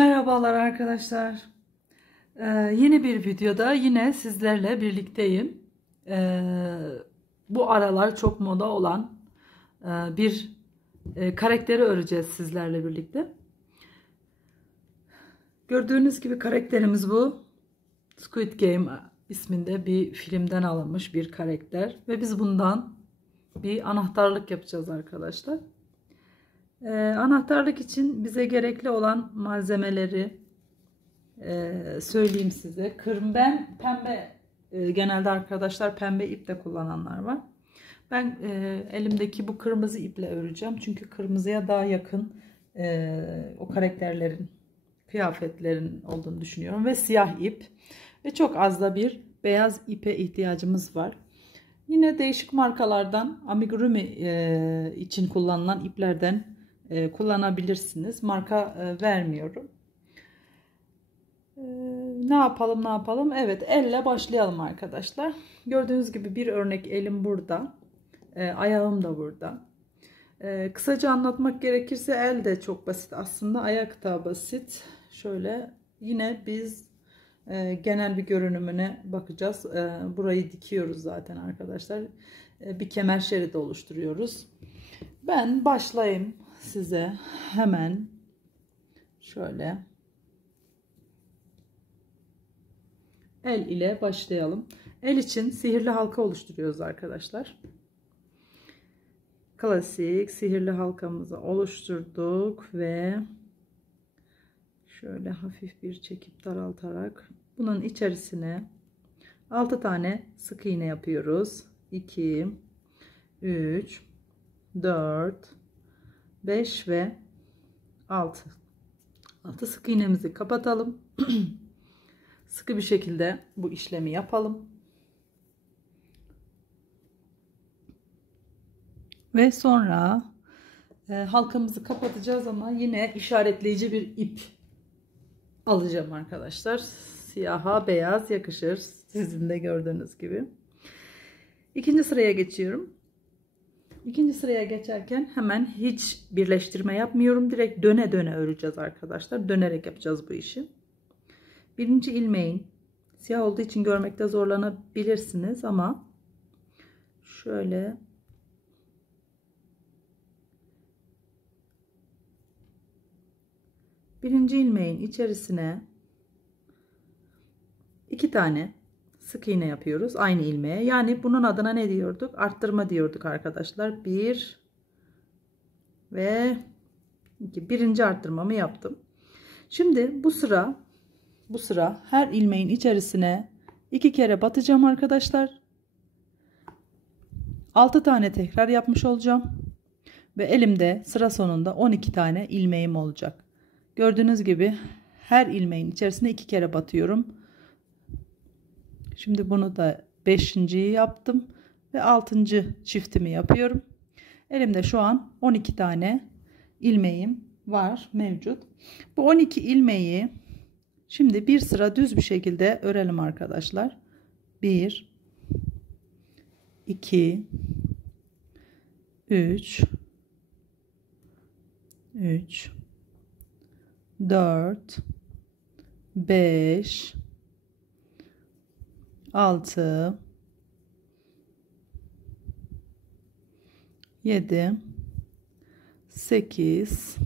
Merhabalar arkadaşlar. Yeni bir videoda yine sizlerle birlikteyim. Bu aralar çok moda olan bir karakteri öreceğiz sizlerle birlikte. Gördüğünüz gibi karakterimiz bu. Squid Game isminde bir filmden alınmış bir karakter. Ve biz bundan bir anahtarlık yapacağız arkadaşlar. Anahtarlık için bize gerekli olan malzemeleri söyleyeyim size. Ben pembe, genelde arkadaşlar pembe ip de kullananlar var. Ben elimdeki bu kırmızı iple öreceğim. Çünkü kırmızıya daha yakın o karakterlerin, kıyafetlerin olduğunu düşünüyorum. Ve siyah ip. Ve çok az da bir beyaz ipe ihtiyacımız var. Yine değişik markalardan amigurumi için kullanılan iplerden kullanabilirsiniz. Marka vermiyorum. Ne yapalım? Evet, elle başlayalım arkadaşlar. Gördüğünüz gibi bir örnek elim burada. Ayağım da burada. Kısaca anlatmak gerekirse el de çok basit aslında. Ayak da basit. Şöyle yine biz genel bir görünümüne bakacağız. Burayı dikiyoruz zaten arkadaşlar. Bir kemer şeridi oluşturuyoruz. Ben başlayayım size hemen şöyle el ile başlayalım. El için sihirli halka oluşturuyoruz arkadaşlar. Klasik sihirli halkamızı oluşturduk ve şöyle hafif bir çekip daraltarak bunun içerisine 6 tane sık iğne yapıyoruz. 2 3 4 5 ve 6 sık iğnemizi kapatalım. Sıkı bir şekilde bu işlemi yapalım. Ve sonra halkamızı kapatacağız ama yine işaretleyici bir ip alacağım arkadaşlar. Siyaha beyaz yakışır. Sizin de gördüğünüz gibi. İkinci sıraya geçiyorum. İkinci sıraya geçerken hemen hiç birleştirme yapmıyorum. Direkt döne döne öreceğiz arkadaşlar. Dönerek yapacağız bu işi. Birinci ilmeğin siyah olduğu için görmekte zorlanabilirsiniz ama şöyle birinci ilmeğin içerisine 2 tane sık iğne yapıyoruz aynı ilmeğe. Yani bunun adına ne diyorduk? Arttırma diyorduk arkadaşlar. 1 ve 2. Birinci arttırmamı yaptım. Şimdi bu sıra her ilmeğin içerisine 2 kere batacağım arkadaşlar. 6 tane tekrar yapmış olacağım. Ve elimde sıra sonunda 12 tane ilmeğim olacak. Gördüğünüz gibi her ilmeğin içerisine 2 kere batıyorum. Şimdi bunu da 5.'yi yaptım ve 6. çiftimi yapıyorum. Elimde şu an 12 tane ilmeğim var mevcut. Bu 12 ilmeği şimdi bir sıra düz bir şekilde örelim arkadaşlar. 1 2 3 4 5 6 7 8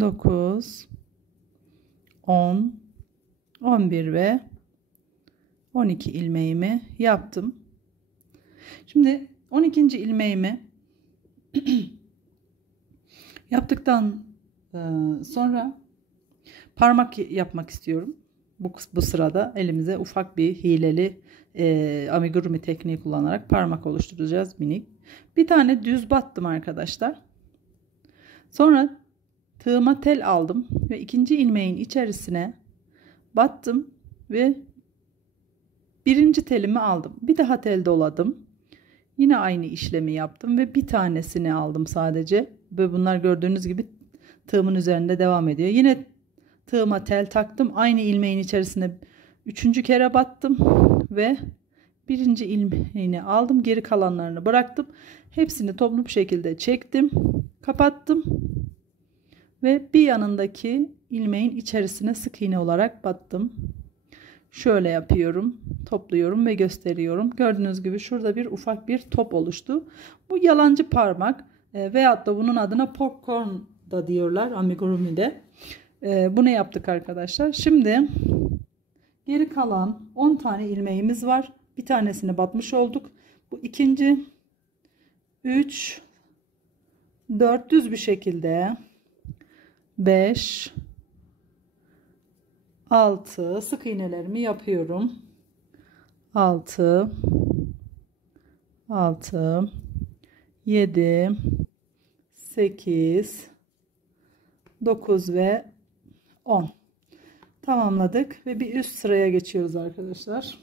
9 10 11 ve 12 ilmeğimi yaptım. Şimdi 12. ilmeğimi yaptıktan sonra parmak yapmak istiyorum. Bu sırada elimize ufak bir hileli amigurumi tekniği kullanarak parmak oluşturacağız minik. Bir tane düz battım arkadaşlar. Sonra tığıma tel aldım ve 2. ilmeğin içerisine battım ve 1. telimi aldım. Bir daha tel doladım. Yine aynı işlemi yaptım ve bir tanesini aldım sadece. Ve bunlar gördüğünüz gibi tığımın üzerinde devam ediyor. Yine tığıma tel taktım. Aynı ilmeğin içerisine 3. kere battım ve 1. ilmeğini aldım. Geri kalanlarını bıraktım. Hepsini toplu bir şekilde çektim. Kapattım. Ve bir yanındaki ilmeğin içerisine sık iğne olarak battım. Şöyle yapıyorum, topluyorum ve gösteriyorum. Gördüğünüz gibi şurada bir ufak bir top oluştu. Bu yalancı parmak veyahut da bunun adına popcorn da diyorlar amigurumi'de. Bunu yaptık arkadaşlar. Şimdi geri kalan 10 tane ilmeğimiz var. Bir tanesini batmış olduk. Bu ikinci, 3, 4 düz bir şekilde 5, 6 sık iğnelerimi yapıyorum. 6, 7, 8, 9 ve 10 tamamladık ve bir üst sıraya geçiyoruz arkadaşlar.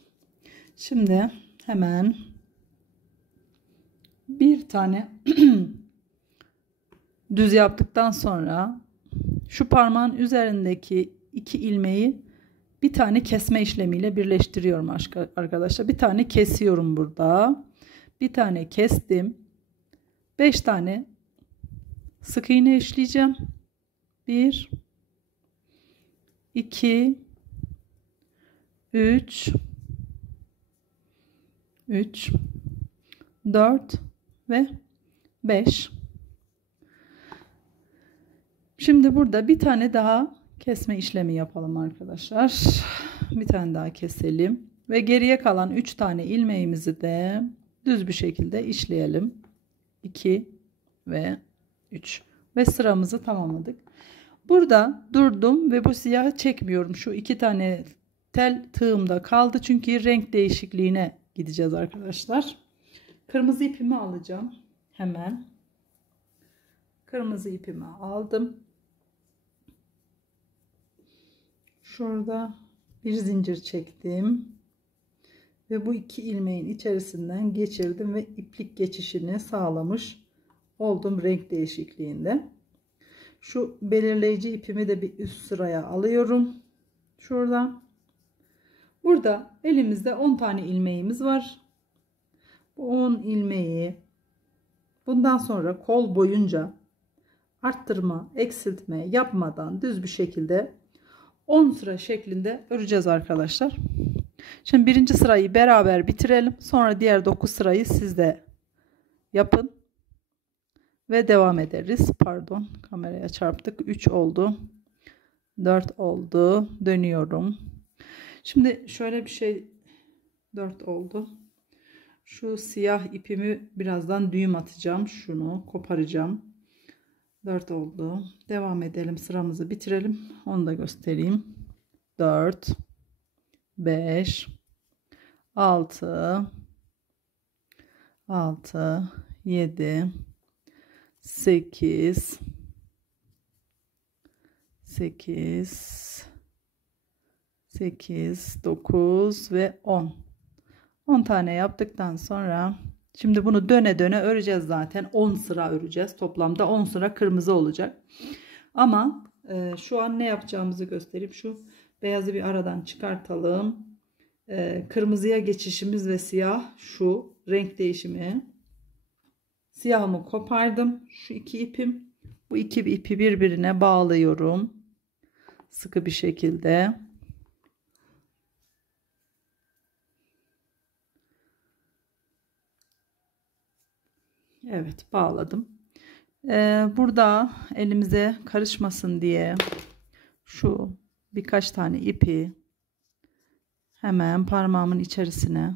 Şimdi hemen bir tane düz yaptıktan sonra şu parmağın üzerindeki iki ilmeği bir tane kesme işlemiyle birleştiriyorum arkadaşlar. Bir tane kesiyorum burada. Bir tane kestim. 5 tane sık iğne işleyeceğim. 1 2 3 4 ve 5. Şimdi burada bir tane daha kesme işlemi yapalım arkadaşlar. Bir tane daha keselim ve geriye kalan 3 tane ilmeğimizi de düz bir şekilde işleyelim. 2 ve 3 ve sıramızı tamamladık. Burada durdum ve bu siyahı çekmiyorum. Şu 2 tane tel tığımda kaldı çünkü renk değişikliğine gideceğiz arkadaşlar. Kırmızı ipimi alacağım. Hemen kırmızı ipimi aldım. Şurada bir zincir çektim ve bu iki ilmeğin içerisinden geçirdim ve iplik geçişini sağlamış oldum renk değişikliğinde. Şu belirleyici ipimi de bir üst sıraya alıyorum. Şuradan. Burada elimizde 10 tane ilmeğimiz var. Bu 10 ilmeği bundan sonra kol boyunca arttırma, eksiltme yapmadan düz bir şekilde 10 sıra şeklinde öreceğiz arkadaşlar. Şimdi birinci sırayı beraber bitirelim. Sonra diğer 9 sırayı siz de yapın. Ve devam ederiz. Pardon, kameraya çarptık. 3 oldu. 4 oldu. Dönüyorum. Şimdi şöyle bir şey, 4 oldu. Şu siyah ipimi birazdan düğüm atacağım. Şunu koparacağım. 4 oldu. Devam edelim. Sıramızı bitirelim. Onu da göstereyim. 4, 5, 6, 7, 8, 9 ve 10. 10 tane yaptıktan sonra şimdi bunu döne döne öreceğiz zaten. 10 sıra öreceğiz. Toplamda 10 sıra kırmızı olacak. Ama şu an ne yapacağımızı göstereyim. Şu beyazı bir aradan çıkartalım. Kırmızıya geçişimiz ve siyah şu renk değişimi. Siyahımı kopardım. Şu iki ipim. Bu iki ipi birbirine bağlıyorum. Sıkı bir şekilde. Evet, bağladım. Burada elimize karışmasın diye şu birkaç tane ipi hemen parmağımın içerisine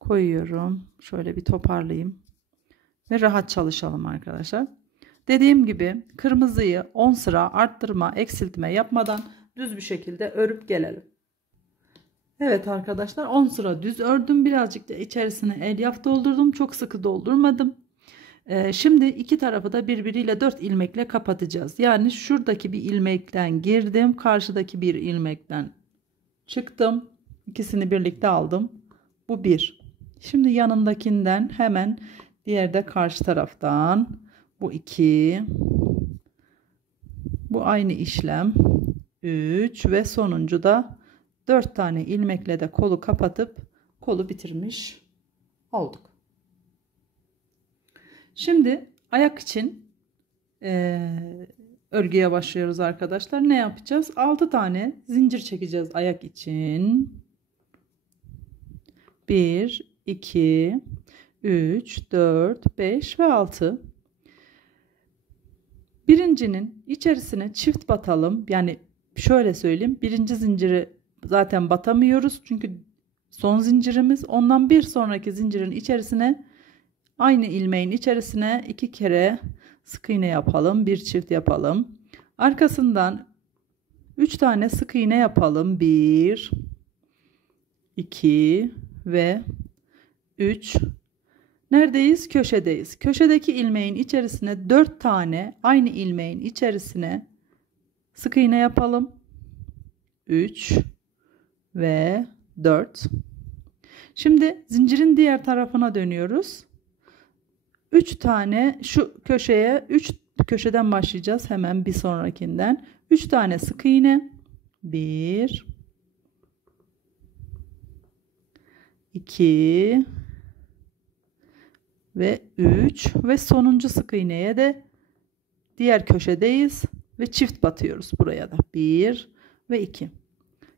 koyuyorum. Şöyle bir toparlayayım. Ve rahat çalışalım arkadaşlar. Dediğim gibi kırmızıyı 10 sıra arttırma, eksiltme yapmadan düz bir şekilde örüp gelelim. Evet arkadaşlar, 10 sıra düz ördüm. Birazcık da içerisine elyaf doldurdum. Çok sıkı doldurmadım. Şimdi iki tarafı da birbiriyle 4 ilmekle kapatacağız. Yani şuradaki bir ilmekten girdim. Karşıdaki bir ilmekten çıktım. İkisini birlikte aldım. Bu bir. Şimdi yanındakinden hemen diğer de karşı taraftan. Bu 2. Bu aynı işlem. 3 ve sonuncu da 4 tane ilmekle de kolu kapatıp kolu bitirmiş olduk. Şimdi ayak için örgüye başlıyoruz arkadaşlar. Ne yapacağız? 6 tane zincir çekeceğiz ayak için. 1, 2, 3, 4, 5 ve 6. Birincinin içerisine çift batalım. Yani şöyle söyleyeyim. Birinci zinciri zaten batamıyoruz. Çünkü son zincirimiz. Ondan bir sonraki zincirin içerisine aynı ilmeğin içerisine 2 kere sık iğne yapalım. Bir çift yapalım. Arkasından 3 tane sık iğne yapalım. 1, 2 ve 3. Neredeyiz? Köşedeyiz. Köşedeki ilmeğin içerisine 4 tane aynı ilmeğin içerisine sık iğne yapalım. 3 ve 4. Şimdi zincirin diğer tarafına dönüyoruz. 3 tane şu köşeye 3 köşeden başlayacağız hemen bir sonrakinden. 3 tane sık iğne. 1, 2 ve 3 ve sonuncu sık iğneye de diğer köşedeyiz ve çift batıyoruz buraya da. 1 ve 2.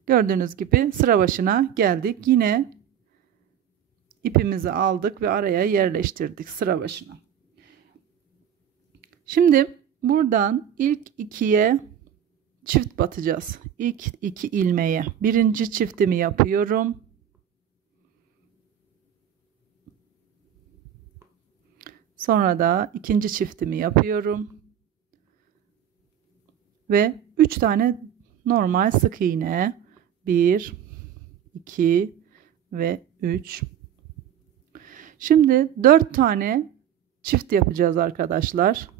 Gördüğünüz gibi sıra başına geldik. Yine ipimizi aldık ve araya yerleştirdik sıra başına. Şimdi buradan ilk ikiye çift batacağız. İlk 2 ilmeğe. Birinci çiftimi yapıyorum. Sonra da ikinci çiftimi yapıyorum. Ve 3 tane normal sık iğne. 1, 2 ve 3. Şimdi 4 tane çift yapacağız arkadaşlar.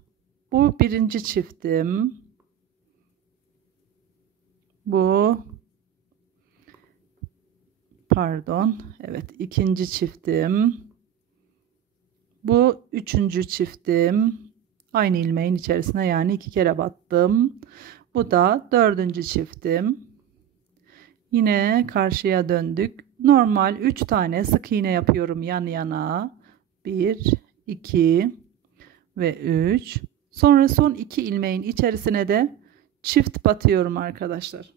Bu birinci çiftim. Bu evet, ikinci çiftim. Bu üçüncü çiftim. Aynı ilmeğin içerisine yani 2 kere battım. Bu da dördüncü çiftim. Yine karşıya döndük. Normal 3 tane sık iğne yapıyorum yan yana. 1, 2 ve 3. Sonra son 2 ilmeğin içerisine de çift batıyorum arkadaşlar.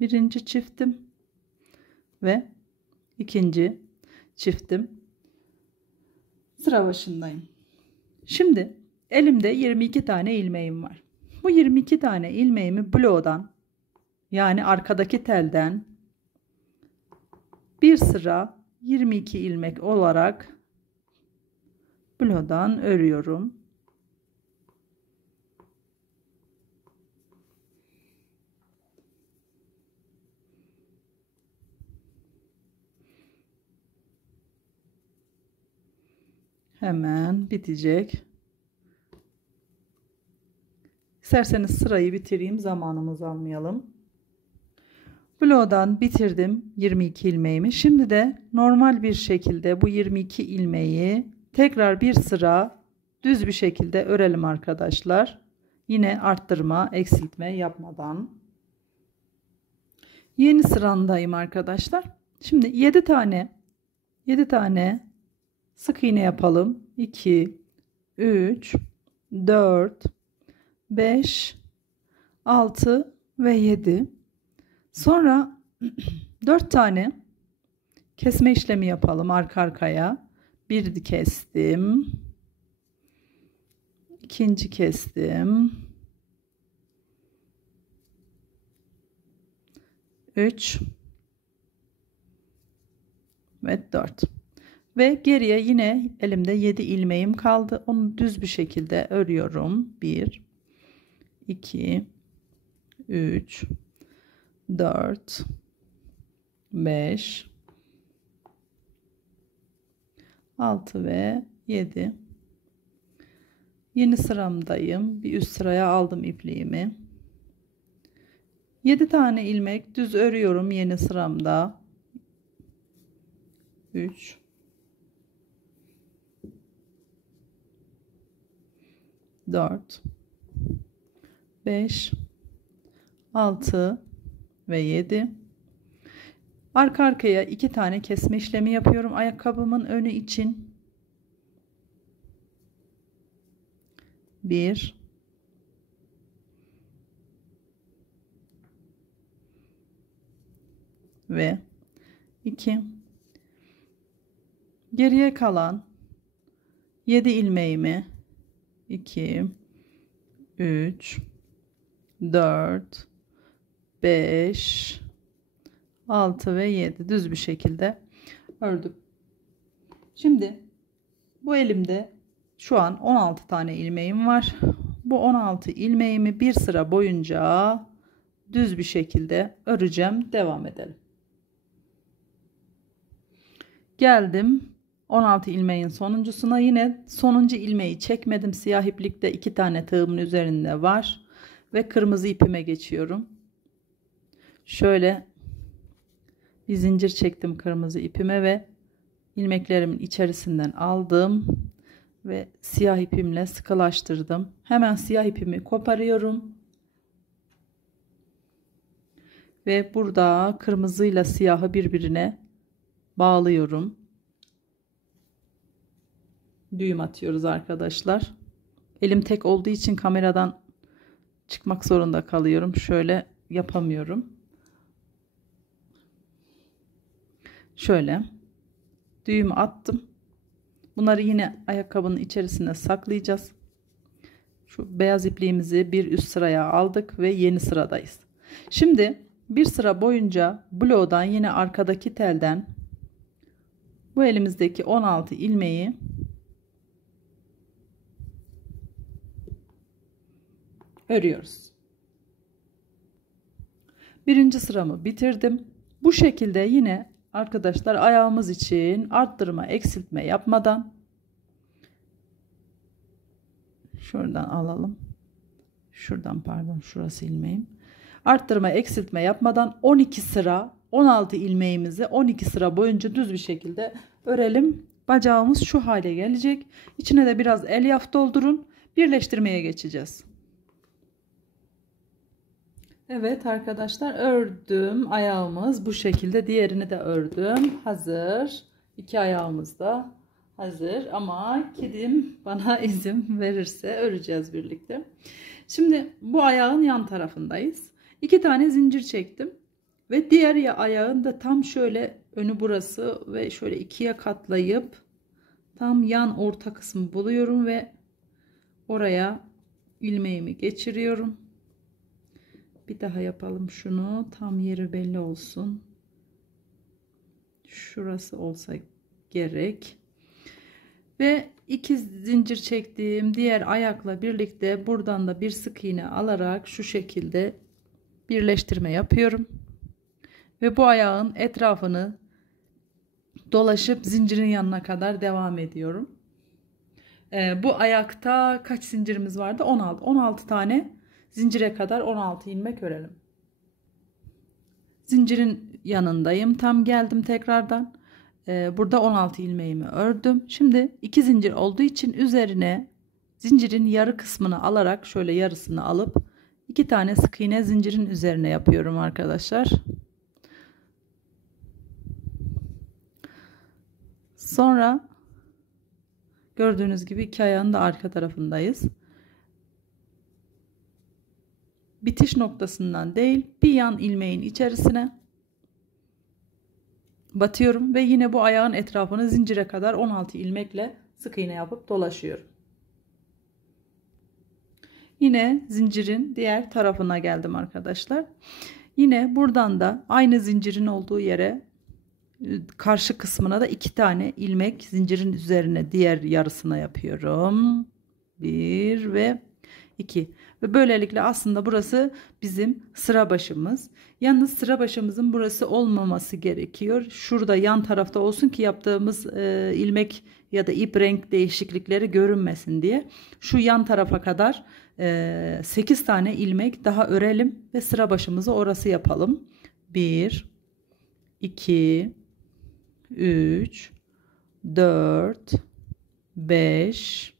Birinci çiftim ve ikinci çiftim. Sıra başındayım. Şimdi elimde 22 tane ilmeğim var. Bu 22 tane ilmeğimi bloğdan yani arkadaki telden bir sıra 22 ilmek olarak bloğdan örüyorum. Hemen bitecek. İsterseniz sırayı bitireyim, zamanımızı almayalım. Bloğdan bitirdim 22 ilmeğimi. Şimdi de normal bir şekilde bu 22 ilmeği tekrar bir sıra düz bir şekilde örelim arkadaşlar. Yine arttırma, eksiltme yapmadan. Yeni sıramdayım arkadaşlar. Şimdi 7 tane sık iğne yapalım. 2, 3, 4, 5, 6 ve 7. Sonra 4 tane kesme işlemi yapalım arka arkaya. Bir kestim. İkinci kestim. 3 ve 4. Ve geriye yine elimde 7 ilmeğim kaldı. Onu düz bir şekilde örüyorum. 1, 2, 3, 4, 5, 6 ve 7. Yeni sıramdayım. Bir üst sıraya aldım ipliğimi. 7 tane ilmek düz örüyorum yeni sıramda. 3, 4, 5, 6 ve 7. Arka arkaya 2 tane kesme işlemi yapıyorum ayakkabımın önü için. 1 ve 2. Geriye kalan 7 ilmeğimi 2 3 4 5 6 ve 7 düz bir şekilde ördüm. Şimdi bu elimde şu an 16 tane ilmeğim var. Bu 16 ilmeğimi bir sıra boyunca düz bir şekilde öreceğim. Devam edelim. Geldim 16 ilmeğin sonuncusuna, yine sonuncu ilmeği çekmedim. Siyah iplikte 2 tane tığımın üzerinde var ve kırmızı ipime geçiyorum. Şöyle bir zincir çektim kırmızı ipime ve ilmeklerimin içerisinden aldım ve siyah ipimle sıkılaştırdım. Hemen siyah ipimi koparıyorum ve burada kırmızıyla siyahı birbirine bağlıyorum. Düğüm atıyoruz arkadaşlar. Elim tek olduğu için kameradan çıkmak zorunda kalıyorum. Şöyle yapamıyorum. Şöyle düğümü attım. Bunları yine ayakkabının içerisine saklayacağız. Şu beyaz ipliğimizi bir üst sıraya aldık ve yeni sıradayız. Şimdi bir sıra boyunca bloğdan, yine arkadaki telden bu elimizdeki 16 ilmeği örüyoruz. Birinci sıramı bitirdim. Bu şekilde yine arkadaşlar ayağımız için arttırma eksiltme yapmadan, şuradan alalım. Şuradan, pardon, şurası ilmeğim. Arttırma eksiltme yapmadan 12 sıra 16 ilmeğimizi 12 sıra boyunca düz bir şekilde örelim. Bacağımız şu hale gelecek. İçine de biraz elyaf doldurun. Birleştirmeye geçeceğiz. Evet arkadaşlar, ördüm. Ayağımız bu şekilde. Diğerini de ördüm. Hazır. İki ayağımız da hazır. Ama kedim bana izin verirse öreceğiz birlikte. Şimdi bu ayağın yan tarafındayız. 2 tane zincir çektim. Ve diğer ayağın da tam şöyle önü burası ve şöyle ikiye katlayıp tam yan orta kısmı buluyorum ve oraya ilmeğimi geçiriyorum. Bir daha yapalım şunu. Tam yeri belli olsun. Şurası olsa gerek. Ve 2 zincir çektiğim diğer ayakla birlikte buradan da bir sık iğne alarak şu şekilde birleştirme yapıyorum. Ve bu ayağın etrafını dolaşıp zincirin yanına kadar devam ediyorum. Bu ayakta kaç zincirimiz vardı? 16. 16 tane zincire kadar 16 ilmek örelim. Zincirin yanındayım. Tam geldim tekrardan. Burada 16 ilmeğimi ördüm. Şimdi 2 zincir olduğu için üzerine zincirin yarı kısmını alarak şöyle yarısını alıp 2 tane sık iğne zincirin üzerine yapıyorum arkadaşlar. Sonra gördüğünüz gibi iki ayağın da arka tarafındayız. Bitiş noktasından değil, bir yan ilmeğin içerisine batıyorum ve yine bu ayağın etrafını zincire kadar 16 ilmekle sık iğne yapıp dolaşıyorum. Yine zincirin diğer tarafına geldim arkadaşlar. Yine buradan da aynı zincirin olduğu yere karşı kısmına da 2 tane ilmek zincirin üzerine diğer yarısına yapıyorum. 1 ve 2. Ve böylelikle aslında burası bizim sıra başımız. Yalnız sıra başımızın burası olmaması gerekiyor. Şurada yan tarafta olsun ki yaptığımız ilmek ya da ip renk değişiklikleri görünmesin diye. Şu yan tarafa kadar 8 tane ilmek daha örelim ve sıra başımızı orası yapalım. 1 2 3 4 5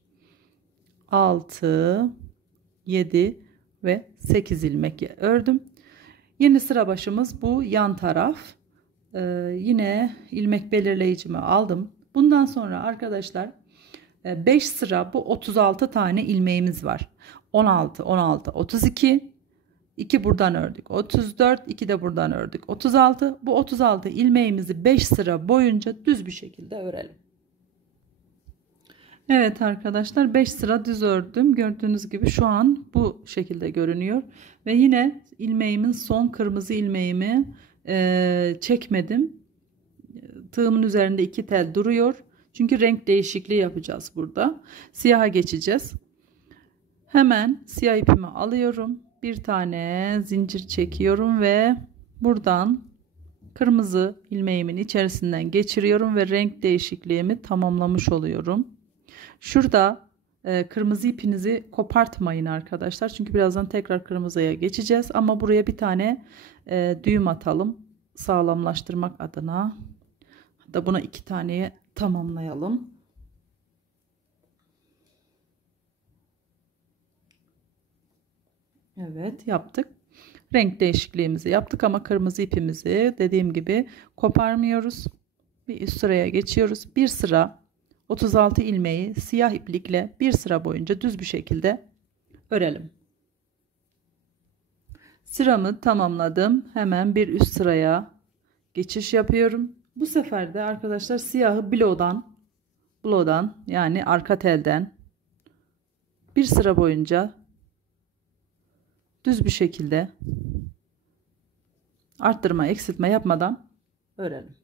6 7 ve 8 ilmek ördüm. Yeni sıra başımız bu yan taraf. Yine ilmek belirleyicimi aldım. Bundan sonra arkadaşlar 5 sıra bu 36 tane ilmeğimiz var. 16, 16, 32. 2 buradan ördük. 34, 2 de buradan ördük. 36. Bu 36 ilmeğimizi 5 sıra boyunca düz bir şekilde örelim. Evet arkadaşlar, 5 sıra düz ördüm. Gördüğünüz gibi şu an bu şekilde görünüyor. Ve yine ilmeğimin son kırmızı ilmeğimi çekmedim. Tığımın üzerinde 2 tel duruyor. Çünkü renk değişikliği yapacağız burada. Siyaha geçeceğiz. Hemen siyah ipimi alıyorum. Bir tane zincir çekiyorum ve buradan kırmızı ilmeğimin içerisinden geçiriyorum ve renk değişikliğimi tamamlamış oluyorum. Şurada kırmızı ipinizi kopartmayın arkadaşlar. Çünkü birazdan tekrar kırmızıya geçeceğiz. Ama buraya bir tane düğüm atalım. Sağlamlaştırmak adına. Hatta buna 2 taneye tamamlayalım. Evet, yaptık. Renk değişikliğimizi yaptık ama kırmızı ipimizi dediğim gibi koparmıyoruz. Bir üst sıraya geçiyoruz. Bir sıra 36 ilmeği siyah iplikle bir sıra boyunca düz bir şekilde örelim. Sıramı tamamladım. Hemen bir üst sıraya geçiş yapıyorum. Bu sefer de arkadaşlar siyahı blodan yani arka telden bir sıra boyunca düz bir şekilde arttırma eksiltme yapmadan örelim.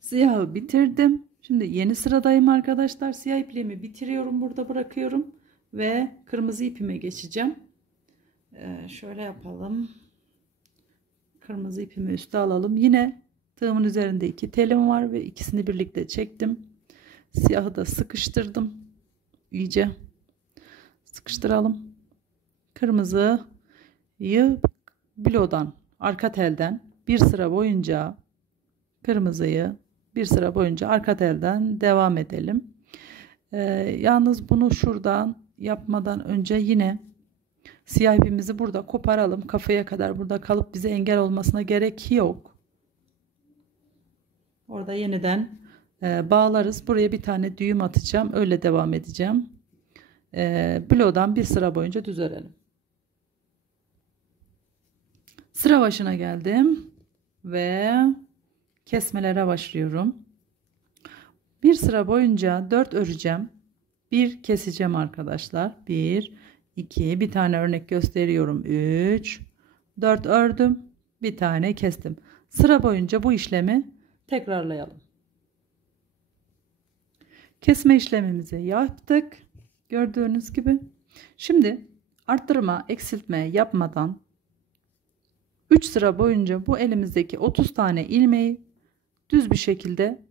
Siyahı bitirdim. Şimdi yeni sıradayım arkadaşlar. Siyah ipliğimi bitiriyorum. Burada bırakıyorum. Ve kırmızı ipime geçeceğim. Şöyle yapalım. Kırmızı ipimi üste alalım. Yine tığımın üzerinde 2 telim var ve ikisini birlikte çektim. Siyahı da sıkıştırdım. İyice sıkıştıralım. Kırmızıyı blodan arka telden bir sıra boyunca kırmızıyı bir sıra boyunca arka telden devam edelim. Yalnız bunu şuradan yapmadan önce yine siyah ipimizi burada koparalım. Kafaya kadar burada kalıp bize engel olmasına gerek yok. Orada yeniden bağlarız. Buraya bir tane düğüm atacağım. Öyle devam edeceğim. Blodan bir sıra boyunca düz örelim. Sıra başına geldim ve kesmelere başlıyorum. Bir sıra boyunca 4 öreceğim. Bir keseceğim arkadaşlar. 1, 2, bir tane örnek gösteriyorum. 3, 4 ördüm. Bir tane kestim. Sıra boyunca bu işlemi tekrarlayalım. Kesme işlemimizi yaptık. Gördüğünüz gibi. Şimdi arttırma, eksiltme yapmadan 3 sıra boyunca bu elimizdeki 30 tane ilmeği düz bir şekilde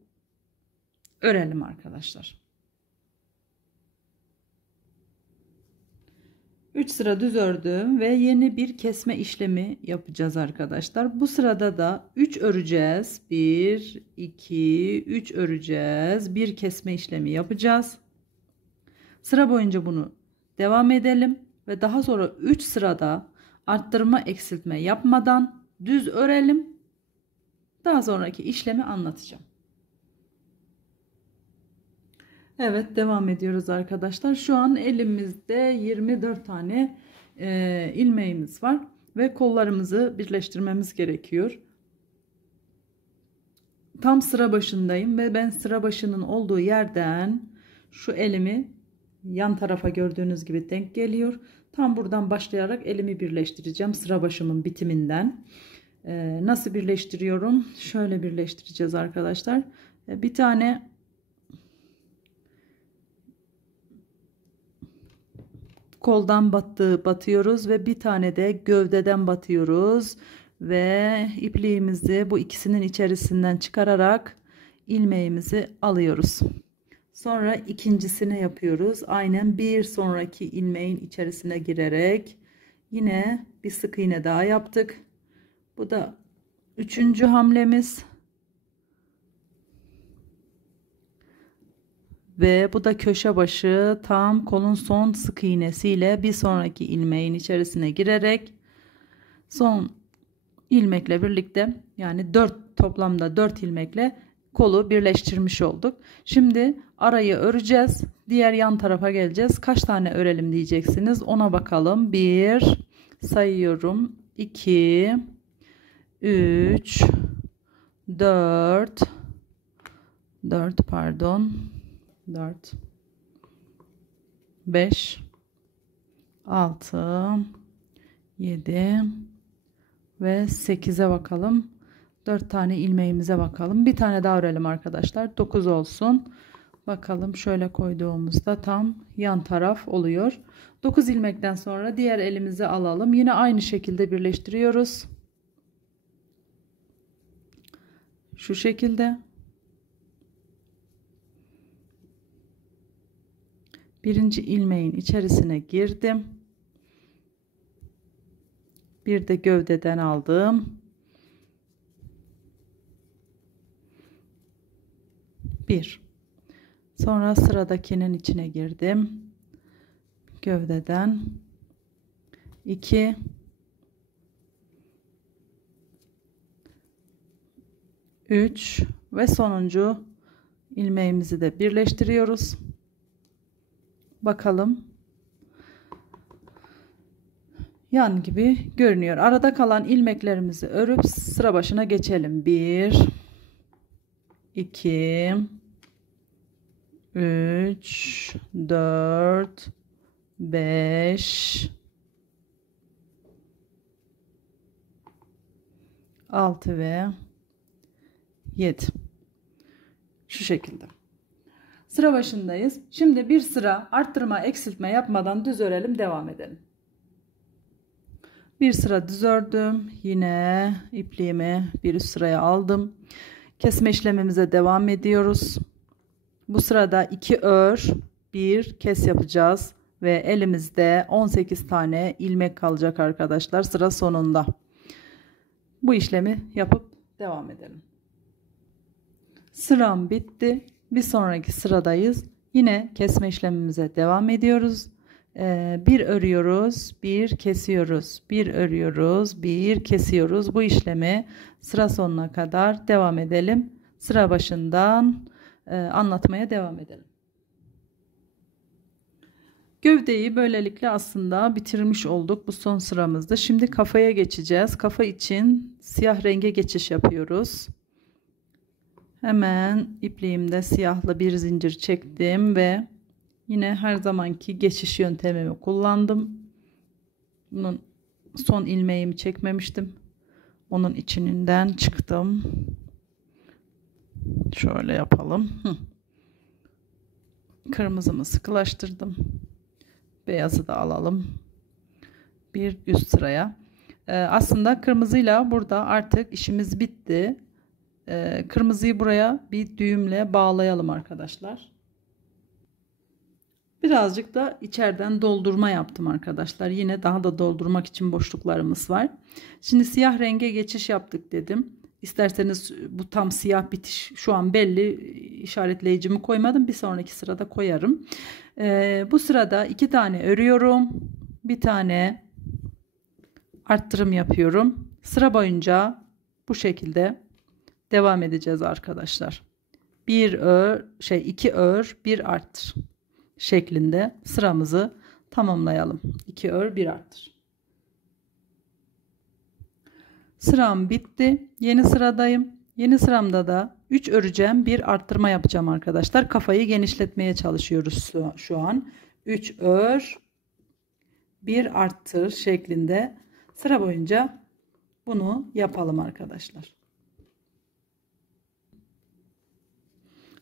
örelim arkadaşlar. 3 sıra düz ördüm ve yeni bir kesme işlemi yapacağız arkadaşlar. Bu sırada da 3 öreceğiz. 1, 2, 3 öreceğiz. Bir kesme işlemi yapacağız. Sıra boyunca bunu devam edelim ve daha sonra 3 sırada arttırma eksiltme yapmadan düz örelim. Daha sonraki işlemi anlatacağım. Evet, devam ediyoruz arkadaşlar. Şu an elimizde 24 tane ilmeğimiz var ve kollarımızı birleştirmemiz gerekiyor. Tam sıra başındayım ve ben sıra başının olduğu yerden şu elimi yan tarafa gördüğünüz gibi denk geliyor. Tam buradan başlayarak elimi birleştireceğim sıra başımın bitiminden. Nasıl birleştiriyorum? Şöyle birleştireceğiz arkadaşlar. Bir tane koldan batıyoruz ve bir tane de gövdeden batıyoruz ve ipliğimizi bu ikisinin içerisinden çıkararak ilmeğimizi alıyoruz. Sonra ikincisini yapıyoruz. Aynen bir sonraki ilmeğin içerisine girerek yine bir sık iğne daha yaptık. Bu da 3. hamlemiz. Ve bu da köşe başı, tam kolun son sık iğnesiyle bir sonraki ilmeğin içerisine girerek son ilmekle birlikte, yani toplamda 4 ilmekle kolu birleştirmiş olduk. Şimdi arayı öreceğiz. Diğer yan tarafa geleceğiz. Kaç tane örelim diyeceksiniz. Ona bakalım. 1 sayıyorum. 2 3 4 5 6 7 ve 8'e bakalım. 4 tane ilmeğimize bakalım. Bir tane daha örelim arkadaşlar. 9 olsun. Bakalım şöyle koyduğumuzda tam yan taraf oluyor. 9 ilmekten sonra diğer elimizi alalım. Yine aynı şekilde birleştiriyoruz. Şu şekilde. Birinci ilmeğin içerisine girdim. Bir de gövdeden aldım. 1. Sonra sıradakinin içine girdim. Gövdeden 2. 3 ve sonuncu ilmeğimizi de birleştiriyoruz. Bakalım. Yan gibi görünüyor. Arada kalan ilmeklerimizi örüp sıra başına geçelim. 1 2 3 4 5 6 ve 7. Şu şekilde. Sıra başındayız. Şimdi bir sıra arttırma eksiltme yapmadan düz örelim, devam edelim. Bir sıra düz ördüm. Yine ipliğimi bir üst sıraya aldım. Kesme işlemimize devam ediyoruz. Bu sırada 2 ör, 1 kes yapacağız ve elimizde 18 tane ilmek kalacak arkadaşlar sıra sonunda. Bu işlemi yapıp devam edelim. Sıram bitti. Bir sonraki sıradayız. Yine kesme işlemimize devam ediyoruz. Bir örüyoruz, bir kesiyoruz, bir örüyoruz, bir kesiyoruz. Bu işlemi sıra sonuna kadar devam edelim. Sıra başından anlatmaya devam edelim. Gövdeyi böylelikle aslında bitirmiş olduk. Bu son sıramızda. Şimdi kafaya geçeceğiz. Kafa için siyah renge geçiş yapıyoruz. Hemen ipliğimde siyahla bir zincir çektim ve yine her zamanki geçiş yöntemimi kullandım. Bunun son ilmeğimi çekmemiştim. Onun içinden çıktım. Şöyle yapalım. Kırmızımı sıkılaştırdım. Beyazı da alalım. Bir üst sıraya. Aslında kırmızıyla burada artık işimiz bitti. Kırmızıyı buraya bir düğümle bağlayalım arkadaşlar. Birazcık da içeriden doldurma yaptım arkadaşlar. Yine daha da doldurmak için boşluklarımız var. Şimdi siyah renge geçiş yaptık dedim. İsterseniz bu tam siyah bitiş şu an belli, işaretleyicimi koymadım. Bir sonraki sırada koyarım. Bu sırada 2 tane örüyorum. Bir tane arttırım yapıyorum. Sıra boyunca bu şekilde devam edeceğiz arkadaşlar. 2 ör, 1 arttır şeklinde sıramızı tamamlayalım. 2 ör, 1 arttır. Sıram bitti. Yeni sıradayım. Yeni sıramda da 3 öreceğim, 1 arttırma yapacağım arkadaşlar. Kafayı genişletmeye çalışıyoruz şu an. 3 ör, 1 arttır şeklinde sıra boyunca bunu yapalım arkadaşlar.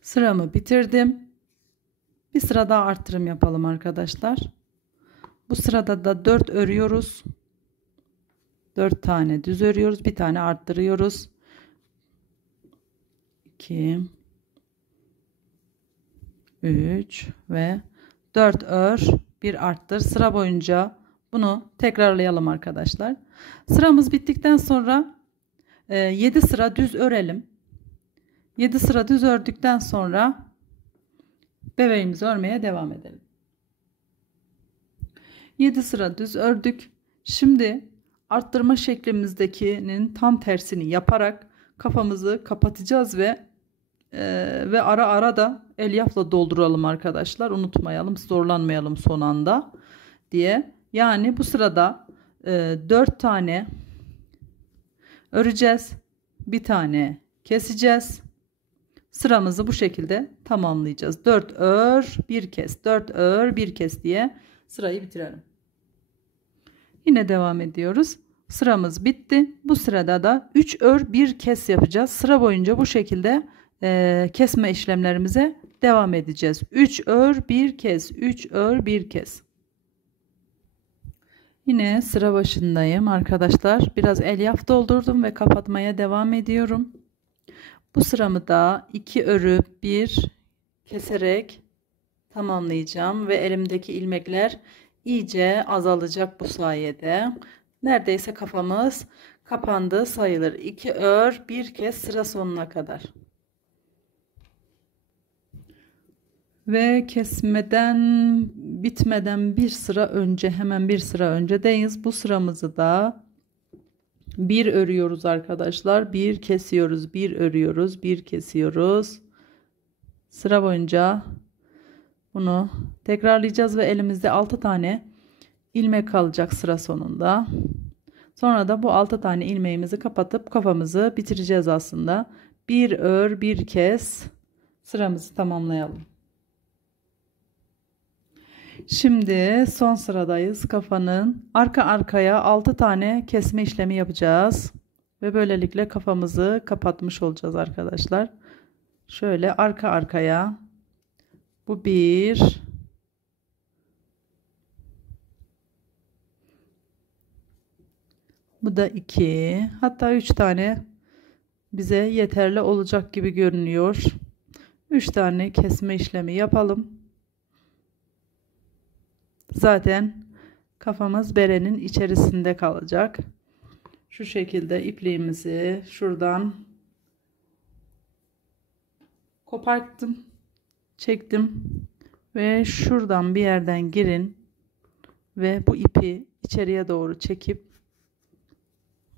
Sıramı bitirdim. Bir sıra daha arttırım yapalım arkadaşlar. Bu sırada da 4 örüyoruz. 4 tane düz örüyoruz. Bir tane arttırıyoruz. 2 3 ve 4 ör, 1 arttır. Sıra boyunca bunu tekrarlayalım arkadaşlar. Sıramız bittikten sonra 7 sıra düz örelim. 7 sıra düz ördükten sonra bebeğimizi örmeye devam edelim. 7 sıra düz ördük. Şimdi arttırma şeklimizdekinin tam tersini yaparak kafamızı kapatacağız ve Ve ara ara da elyafla dolduralım arkadaşlar. Unutmayalım, zorlanmayalım son anda diye. Yani bu sırada 4 tane öreceğiz. Bir tane keseceğiz. Sıramızı bu şekilde tamamlayacağız. 4 ör, 1 kes, 4 ör, 1 kes diye sırayı bitirelim. Yine devam ediyoruz. Sıramız bitti. Bu sırada da 3 ör 1 kes yapacağız. Sıra boyunca bu şekilde kesme işlemlerimize devam edeceğiz. 3 ör 1 kes, 3 ör 1 kes. Yine sıra başındayım arkadaşlar. Biraz elyaf doldurdum ve kapatmaya devam ediyorum. Bu sıramı da 2 örüp 1 keserek tamamlayacağım ve elimdeki ilmekler iyice azalacak bu sayede. Neredeyse kafamız kapandı sayılır. 2 ör 1 kes sıra sonuna kadar. Ve kesmeden bitmeden bir sıra önce, hemen bir sıra öncedeyiz. Bu sıramızı da bir örüyoruz arkadaşlar. Bir kesiyoruz, bir örüyoruz, bir kesiyoruz. Sıra boyunca bunu tekrarlayacağız ve elimizde 6 tane ilmek kalacak sıra sonunda. Sonra da bu 6 tane ilmeğimizi kapatıp kafamızı bitireceğiz aslında. Bir ör, bir kes sıramızı tamamlayalım. Şimdi son sıradayız. Kafanın arka arkaya 6 tane kesme işlemi yapacağız. Ve böylelikle kafamızı kapatmış olacağız arkadaşlar. Şöyle arka arkaya. Bu 1. Bu da 2. Hatta 3 tane bize yeterli olacak gibi görünüyor. 3 tane kesme işlemi yapalım. Zaten kafamız berenin içerisinde kalacak. Şu şekilde ipliğimizi şuradan koparttım, çektim ve şuradan bir yerden girin ve bu ipi içeriye doğru çekip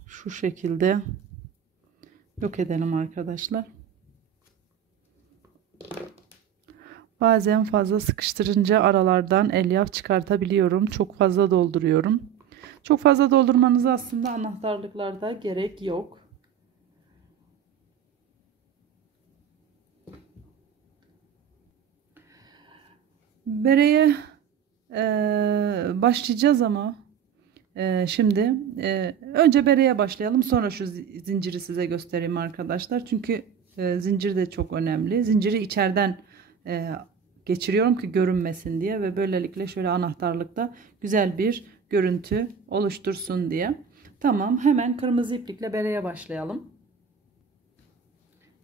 şu şekilde yok edelim arkadaşlar. Bazen fazla sıkıştırınca aralardan elyaf çıkartabiliyorum. Çok fazla dolduruyorum. Çok fazla doldurmanıza aslında anahtarlıklarda gerek yok. Bereye başlayacağız ama şimdi önce bereye başlayalım. Sonra şu zinciri size göstereyim arkadaşlar. Çünkü zincir de çok önemli. Zinciri içeriden geçiriyorum ki görünmesin diye ve böylelikle şöyle anahtarlıkta güzel bir görüntü oluştursun diye. Tamam, hemen kırmızı iplikle bereye başlayalım.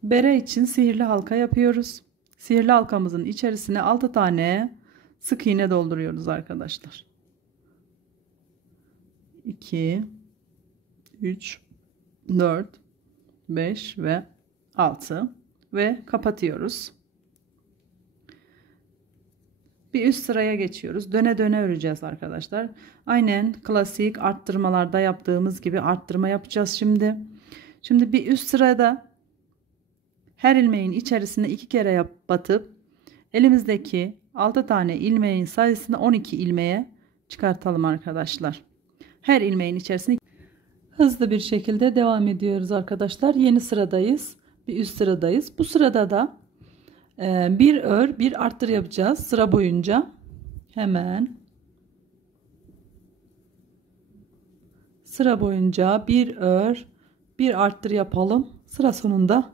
Bere için sihirli halka yapıyoruz. Sihirli halkamızın içerisine 6 tane sık iğne dolduruyoruz arkadaşlar. 2 3 4 5 ve 6 ve kapatıyoruz. Bir üst sıraya geçiyoruz. Döne döne öreceğiz arkadaşlar. Aynen klasik arttırmalarda yaptığımız gibi arttırma yapacağız şimdi. Şimdi bir üst sırada her ilmeğin içerisine 2 kere batıp elimizdeki 6 tane ilmeğin sayısını 12 ilmeğe çıkartalım arkadaşlar. Her ilmeğin içerisine hızlı bir şekilde devam ediyoruz arkadaşlar. Yeni sıradayız. Bir üst sıradayız. Bu sırada da bir ör bir arttır yapacağız sıra boyunca. Hemen sıra boyunca bir ör bir arttır yapalım. Sıra sonunda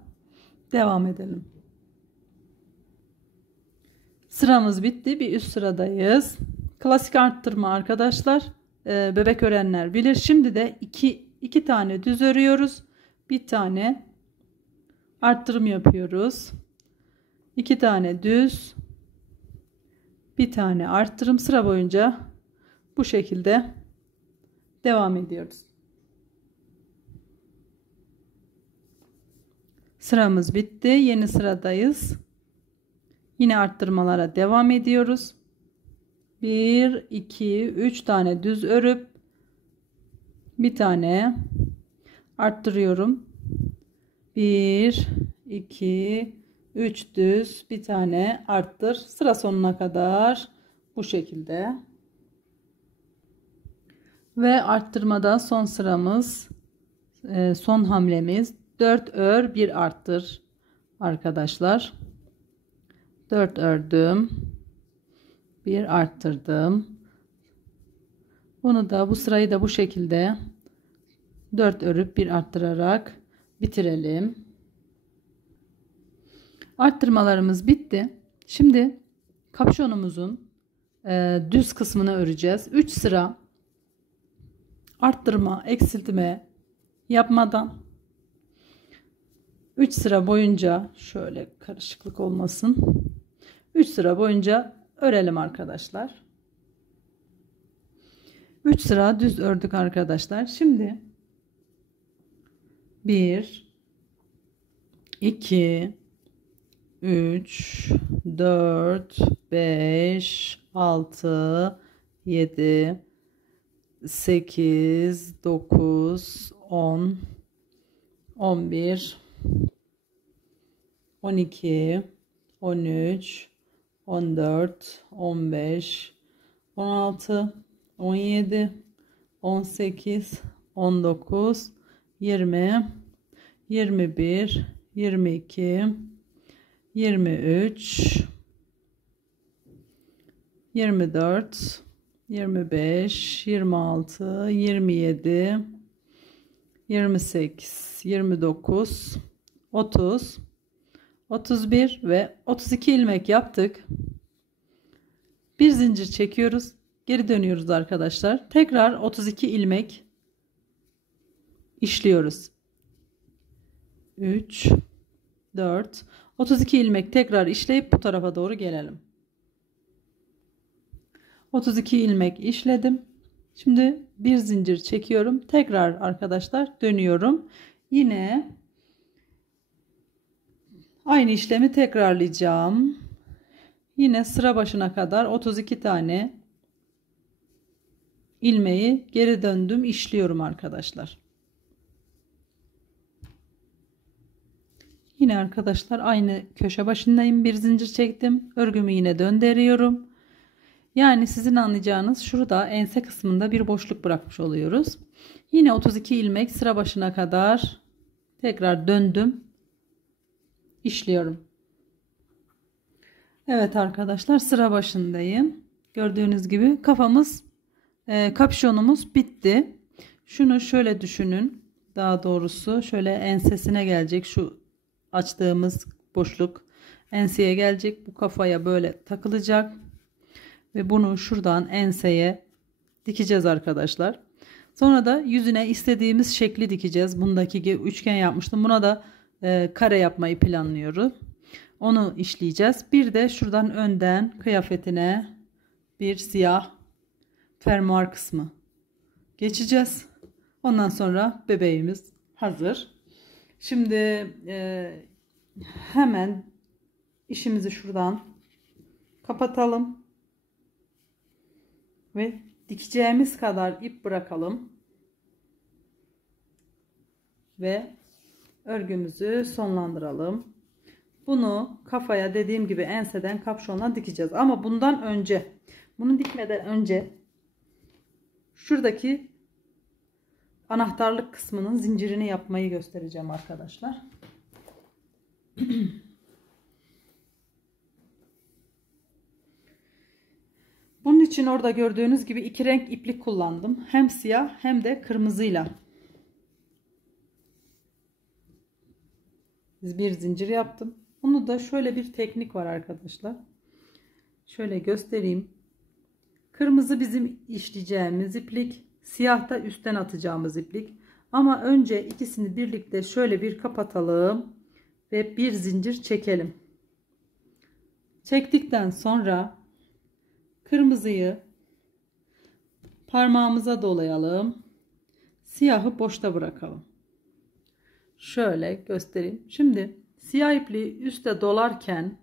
devam edelim. Sıramız bitti. Bir üst sıradayız. Klasik arttırma arkadaşlar. Bebek örenler bilir. Şimdi de iki tane düz örüyoruz. Bir tane arttırım yapıyoruz. 2 tane düz, bir tane arttırım sıra boyunca bu şekilde devam ediyoruz. Sıramız bitti. Yeni sıradayız. Yine arttırmalara devam ediyoruz. 1 2 3 tane düz örüp bir tane arttırıyorum. 1 2 3 düz bir tane arttır. Sıra sonuna kadar bu şekilde. Ve arttırmada son sıramız, son hamlemiz 4 ör 1 arttır arkadaşlar. 4 ördüm, 1 arttırdım. Bunu da, bu sırayı da bu şekilde 4 örüp 1 arttırarak bitirelim. Arttırmalarımız bitti. Şimdi kapşonumuzun düz kısmını öreceğiz. 3 sıra arttırma, eksiltme yapmadan 3 sıra boyunca, şöyle karışıklık olmasın, 3 sıra boyunca örelim arkadaşlar. 3 sıra düz ördük arkadaşlar. Şimdi 1 2 3 4 5 6 7 8 9 10 11 12 13 14 15 16 17 18 19 20 21 22 23 24 25 26 27 28 29 30 31 ve 32 ilmek yaptık. Bir zincir çekiyoruz. Geri dönüyoruz arkadaşlar. Tekrar 32 ilmek işliyoruz. 3 4 32 ilmek tekrar işleyip bu tarafa doğru gelelim. 32 ilmek işledim. Şimdi bir zincir çekiyorum. Tekrar arkadaşlar dönüyorum. Yine aynı işlemi tekrarlayacağım. Yine sıra başına kadar 32 tane ilmeği geri döndüm, işliyorum arkadaşlar. Yine arkadaşlar aynı köşe başındayım. Bir zincir çektim. Örgümü yine döndürüyorum. Yani sizin anlayacağınız, şurada ense kısmında bir boşluk bırakmış oluyoruz. Yine 32 ilmek sıra başına kadar tekrar döndüm, işliyorum. Evet arkadaşlar, sıra başındayım. Gördüğünüz gibi kafamız, kapşonumuz bitti. Şunu şöyle düşünün. Daha doğrusu şöyle ensesine gelecek, şu açtığımız boşluk enseye gelecek. Bu kafaya böyle takılacak. Ve bunu şuradan enseye dikeceğiz arkadaşlar. Sonra da yüzüne istediğimiz şekli dikeceğiz. Bundaki gibi üçgen yapmıştım. Buna da kare yapmayı planlıyorum. Onu işleyeceğiz. Bir de şuradan önden kıyafetine bir siyah fermuar kısmı geçeceğiz. Ondan sonra bebeğimiz hazır. Şimdi hemen işimizi şuradan kapatalım. Ve dikeceğimiz kadar ip bırakalım. Ve örgümüzü sonlandıralım. Bunu kafaya dediğim gibi enseden kapşonla dikeceğiz. Ama bundan önce, bunu dikmeden önce şuradaki anahtarlık kısmının zincirini yapmayı göstereceğim arkadaşlar. Bunun için orada gördüğünüz gibi iki renk iplik kullandım. Hem siyah hem de kırmızıyla. Bir zincir yaptım. Bunu da şöyle bir teknik var arkadaşlar. Şöyle göstereyim. Kırmızı bizim işleyeceğimiz iplik. Siyah da üstten atacağımız iplik. Ama önce ikisini birlikte şöyle bir kapatalım. Ve bir zincir çekelim. Çektikten sonra kırmızıyı parmağımıza dolayalım. Siyahı boşta bırakalım. Şöyle göstereyim. Şimdi siyah ipliği üste dolarken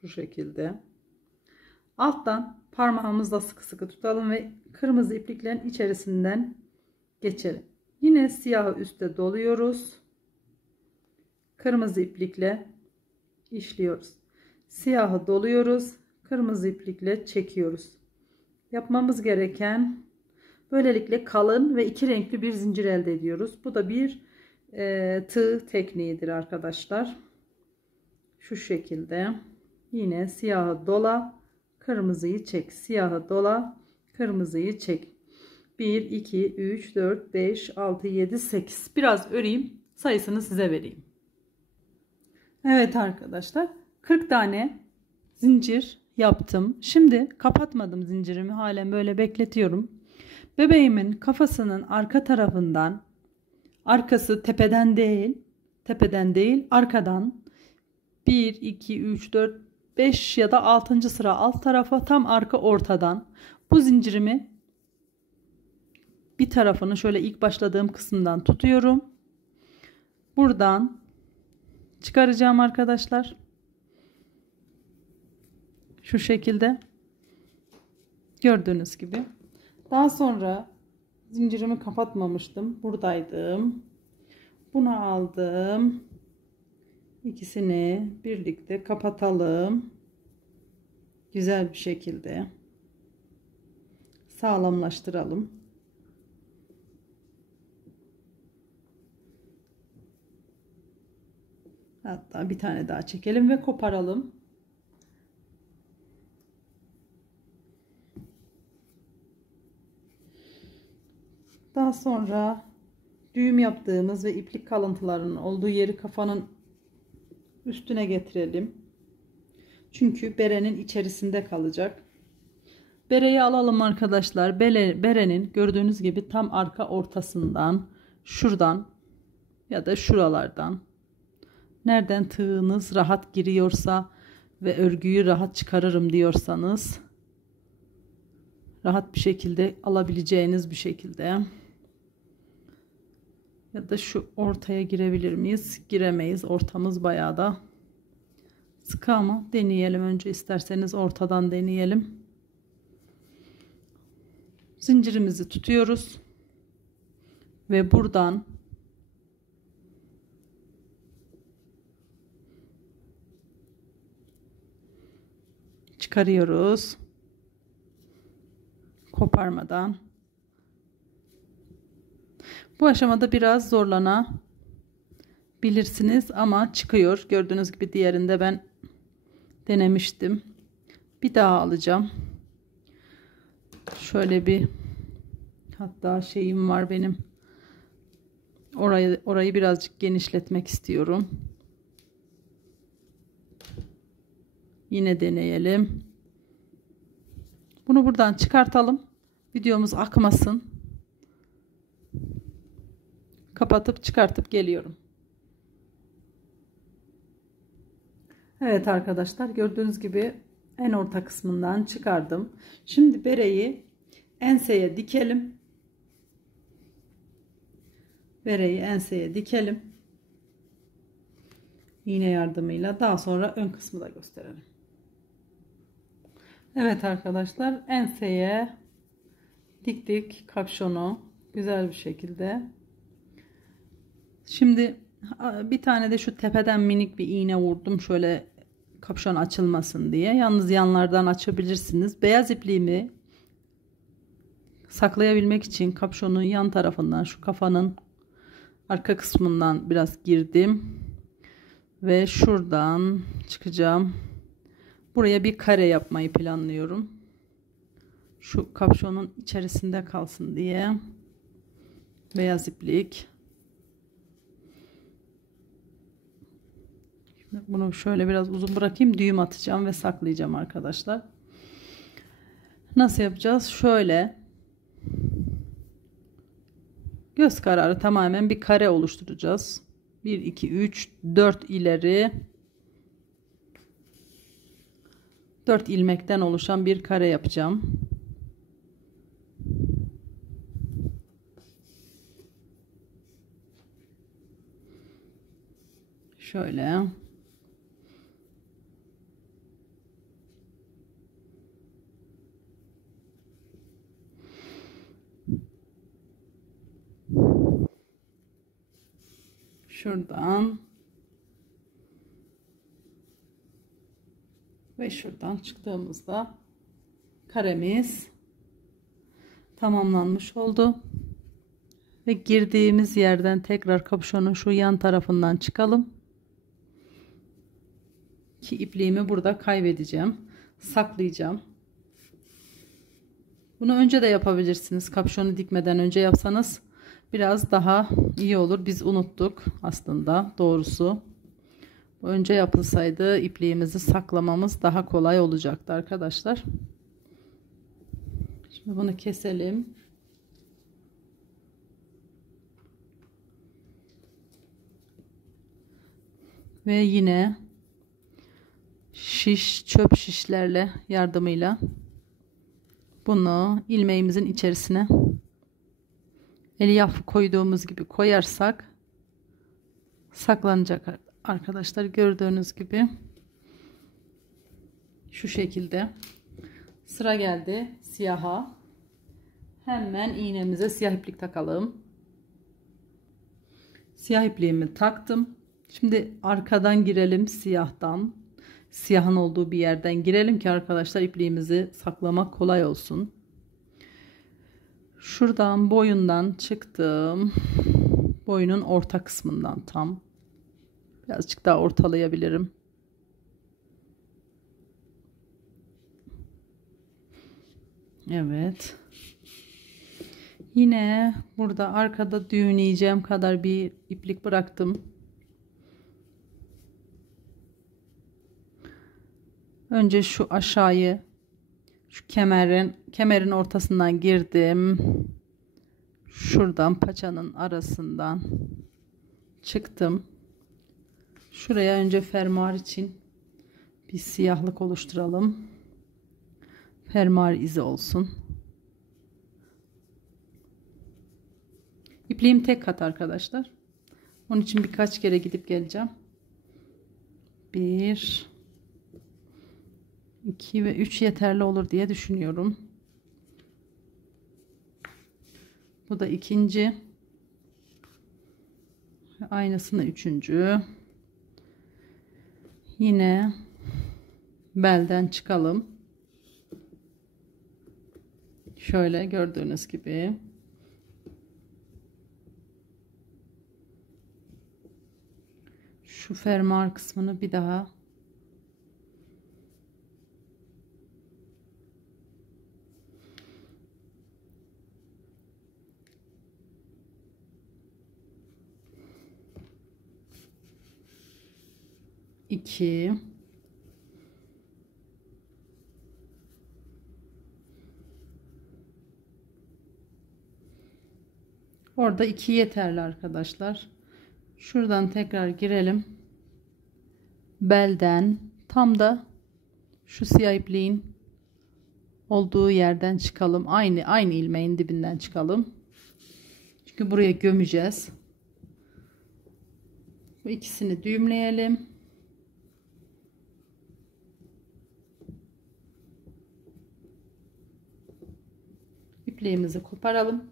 şu şekilde alttan parmağımızla sıkı sıkı tutalım ve kırmızı ipliklerin içerisinden geçelim. Yine siyahı üste doluyoruz. Kırmızı iplikle işliyoruz. Siyahı doluyoruz. Kırmızı iplikle çekiyoruz. Yapmamız gereken, böylelikle kalın ve iki renkli bir zincir elde ediyoruz. Bu da bir tığ tekniğidir arkadaşlar. Şu şekilde yine siyahı dola, kırmızıyı çek, siyahı dola, kırmızıyı çek. 1 2 3 4 5 6 7 8. Biraz öreyim, sayısını size vereyim. Evet arkadaşlar, 40 tane zincir yaptım. Şimdi kapatmadım zincirimi, halen böyle bekletiyorum. Bebeğimin kafasının arka tarafından, arkası tepeden değil arkadan 1 2 3 4 5 ya da 6. sıra alt tarafa, tam arka ortadan bu zincirimi bir tarafını şöyle ilk başladığım kısımdan tutuyorum. Buradan çıkaracağım arkadaşlar. Şu şekilde gördüğünüz gibi. Daha sonra zincirimi kapatmamıştım. Buradaydım. Bunu aldım. İkisini birlikte kapatalım. Güzel bir şekilde sağlamlaştıralım. Hatta bir tane daha çekelim ve koparalım. Daha sonra düğüm yaptığımız ve iplik kalıntılarının olduğu yeri kafanın üstüne getirelim. Çünkü berenin içerisinde kalacak. Bereyi alalım arkadaşlar. Berenin gördüğünüz gibi tam arka ortasından, şuradan ya da şuralardan, nereden tığınız rahat giriyorsa ve örgüyü rahat çıkarırım diyorsanız, rahat bir şekilde alabileceğiniz bir şekilde, ya da şu ortaya girebilir miyiz? Giremeyiz. Ortamız bayağı da sıkı ama deneyelim. Önce isterseniz ortadan deneyelim. Zincirimizi tutuyoruz ve buradan çıkarıyoruz. Koparmadan. Bu aşamada biraz zorlanabilirsiniz ama çıkıyor. Gördüğünüz gibi diğerinde ben denemiştim. Bir daha alacağım. Şöyle bir, hatta şeyim var benim. Orayı birazcık genişletmek istiyorum. Yine deneyelim. Bunu buradan çıkartalım. Videomuz akmasın. Kapatıp çıkartıp geliyorum. Evet arkadaşlar, gördüğünüz gibi en orta kısmından çıkardım. Şimdi bereyi enseye dikelim. Bereyi enseye dikelim. İğne yardımıyla, daha sonra ön kısmı da gösterelim. Evet arkadaşlar, enseye diktik kapşonu güzel bir şekilde. Şimdi bir tane de şu tepeden minik bir iğne vurdum şöyle kapşon açılmasın diye. Yalnız yanlardan açabilirsiniz. Beyaz ipliğimi saklayabilmek için kapşonun yan tarafından, şu kafanın arka kısmından biraz girdim ve şuradan çıkacağım. Buraya bir kare yapmayı planlıyorum. Şu kapşonun içerisinde kalsın diye. Beyaz iplik. Şimdi bunu şöyle biraz uzun bırakayım. Düğüm atacağım ve saklayacağım arkadaşlar. Nasıl yapacağız? Şöyle göz kararı tamamen bir kare oluşturacağız. 1 2 3 4 ileri, 4 ilmekten oluşan bir kare yapacağım. Şöyle. Şuradan Ve şuradan çıktığımızda karemiz tamamlanmış oldu. Ve girdiğimiz yerden tekrar kapüşonun şu yan tarafından çıkalım. Ki ipliğimi burada kaybedeceğim. Saklayacağım. Bunu önce de yapabilirsiniz. Kapüşonu dikmeden önce yapsanız biraz daha iyi olur. Biz unuttuk aslında doğrusu. Önce yapılsaydı ipliğimizi saklamamız daha kolay olacaktı arkadaşlar. Şimdi bunu keselim. Ve yine çöp şişlerle yardımıyla bunu ilmeğimizin içerisine elyaf koyduğumuz gibi koyarsak saklanacak arkadaşlar. Gördüğünüz gibi şu şekilde. Sıra geldi siyaha. Hemen iğnemize siyah iplik takalım. Siyah ipliğimi taktım. Şimdi arkadan girelim siyahtan. Siyahın olduğu bir yerden girelim ki arkadaşlar ipliğimizi saklamak kolay olsun. Şuradan boyundan çıktım. Boyunun orta kısmından tam. Birazcık daha ortalayabilirim. Evet. Yine burada arkada düğümleyeceğim kadar bir iplik bıraktım. Önce şu aşağıyı, şu kemerin ortasından girdim. Şuradan paçanın arasından çıktım. Şuraya önce fermuar için bir siyahlık oluşturalım. Fermuar izi olsun. İpliğim tek kat arkadaşlar. Onun için birkaç kere gidip geleceğim. 1, 2 ve 3 yeterli olur diye düşünüyorum. Bu da ikinci. Aynısını üçüncü. Yine belden çıkalım. Şöyle gördüğünüz gibi. Şu fermuar kısmını bir daha iki, orada 2 yeterli arkadaşlar. Şuradan tekrar girelim. Belden tam da şu siyah ipliğin olduğu yerden çıkalım. Aynı ilmeğin dibinden çıkalım. Çünkü buraya gömeceğiz. Bu ikisini düğümleyelim. İpliğimizi koparalım.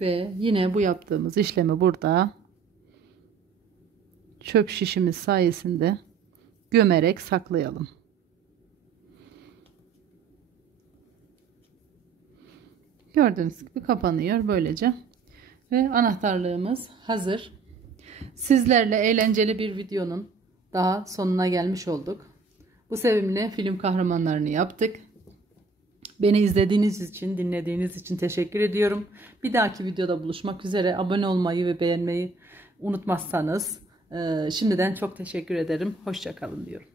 Ve yine bu yaptığımız işlemi burada çöp şişimiz sayesinde gömerek saklayalım. Gördüğünüz gibi kapanıyor böylece. Ve anahtarlığımız hazır. Sizlerle eğlenceli bir videonun daha sonuna gelmiş olduk. Bu sevimli film kahramanlarını yaptık. Beni izlediğiniz için, dinlediğiniz için teşekkür ediyorum. Bir dahaki videoda buluşmak üzere. Abone olmayı ve beğenmeyi unutmazsanız şimdiden çok teşekkür ederim. Hoşça kalın diyorum.